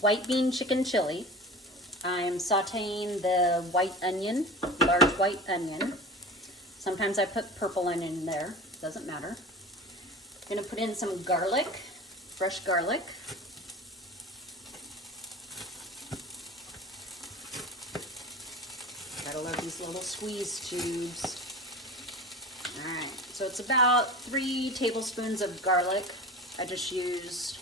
white bean chicken chili. I'm sauteing the white onion, large white onion. Sometimes I put purple onion in there, doesn't matter. I'm gonna put in some garlic, fresh garlic. Gotta love these little squeeze tubes. All right, so it's about 3 tablespoons of garlic. I just used.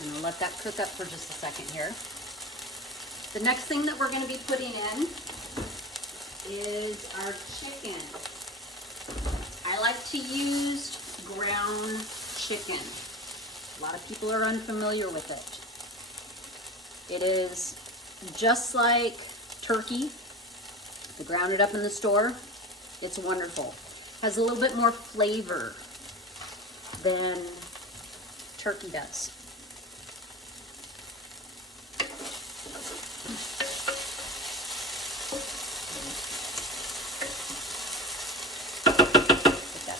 I'm gonna let that cook up for just a second here. The next thing that we're gonna be putting in is our chicken. I like to use ground chicken. A lot of people are unfamiliar with it. It is just like turkey. I ground it up in the store. It's wonderful. Has a little bit more flavor than turkey does.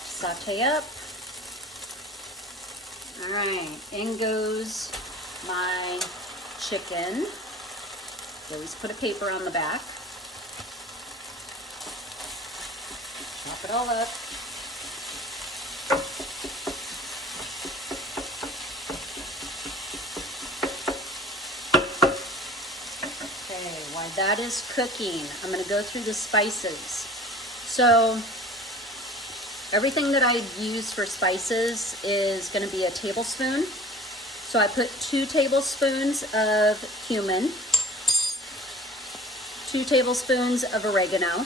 Saute up. All right, in goes my chicken. Always put a paper on the back. Chop it all up. Okay, while that is cooking, I'm going to go through the spices. So everything that I use for spices is going to be a tablespoon. So I put 2 tablespoons of cumin, 2 tablespoons of oregano,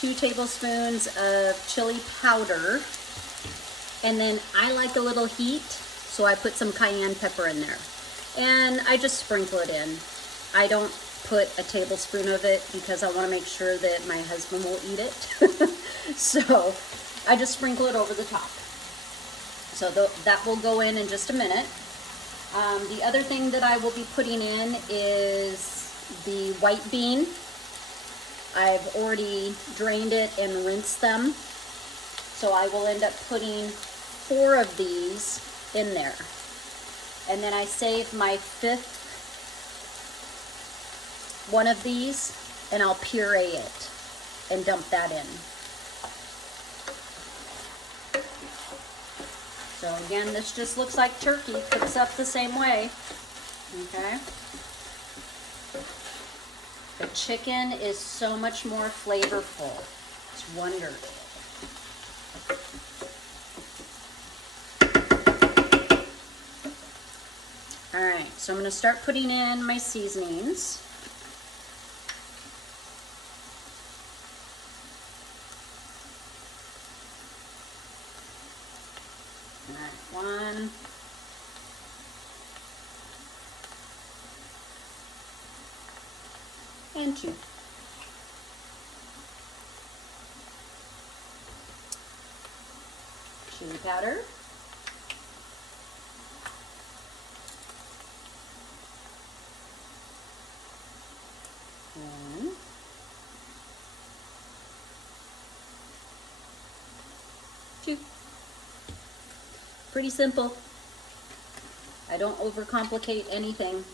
2 tablespoons of chili powder, and then I like a little heat, so I put some cayenne pepper in there. And I just sprinkle it in. I don't put a tablespoon of it because I want to make sure that my husband will eat it. So I just sprinkle it over the top. So that will go in just a minute. The other thing that I will be putting in is the white bean. I've already drained it and rinsed them. So I will end up putting 4 of these in there. And then I save my 5th one of these and I'll puree it and dump that in. So again, this just looks like turkey, cooks up the same way, okay? The chicken is so much more flavorful. It's wonderful. All right, so I'm gonna start putting in my seasonings. All right, 1. And 2. Chili powder. And 2. Pretty simple. I don't overcomplicate anything.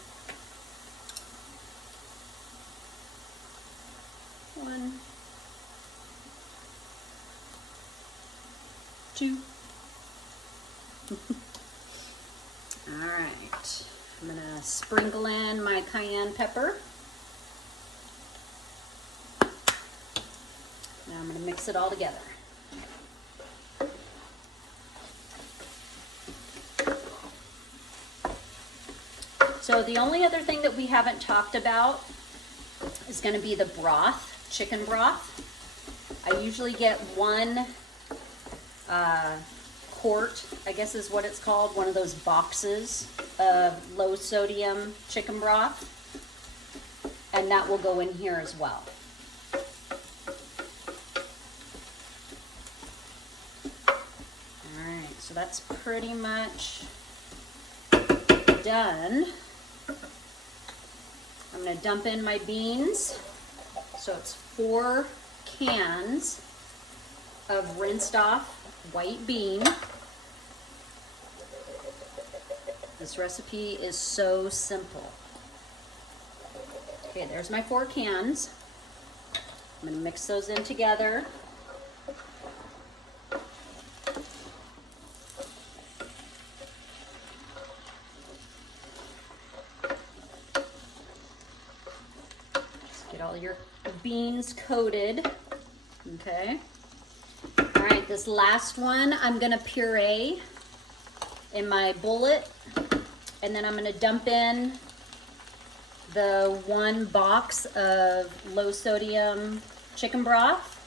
1, 2. All right, I'm gonna sprinkle in my cayenne pepper. Now I'm gonna mix it all together. So the only other thing that we haven't talked about is going to be the broth, chicken broth. I usually get 1 quart, I guess is what it's called, one of those boxes of low sodium chicken broth, and that will go in here as well. So that's pretty much done. I'm gonna dump in my beans. So it's 4 cans of rinsed off white bean. This recipe is so simple. Okay, there's my 4 cans. I'm gonna mix those in together. Get all your beans coated. Okay. All right, this last one I'm gonna puree in my bullet, and then I'm gonna dump in the 1 box of low sodium chicken broth,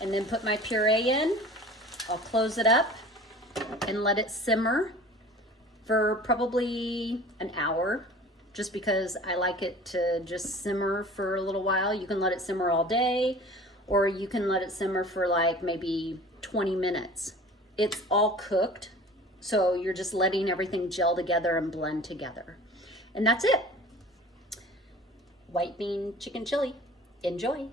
and then put my puree in. I'll close it up and let it simmer for probably an hour, just because I like it to just simmer for a little while. You can let it simmer all day, or you can let it simmer for like maybe 20 minutes. It's all cooked, so you're just letting everything gel together and blend together. And that's it. White bean chicken chili. Enjoy.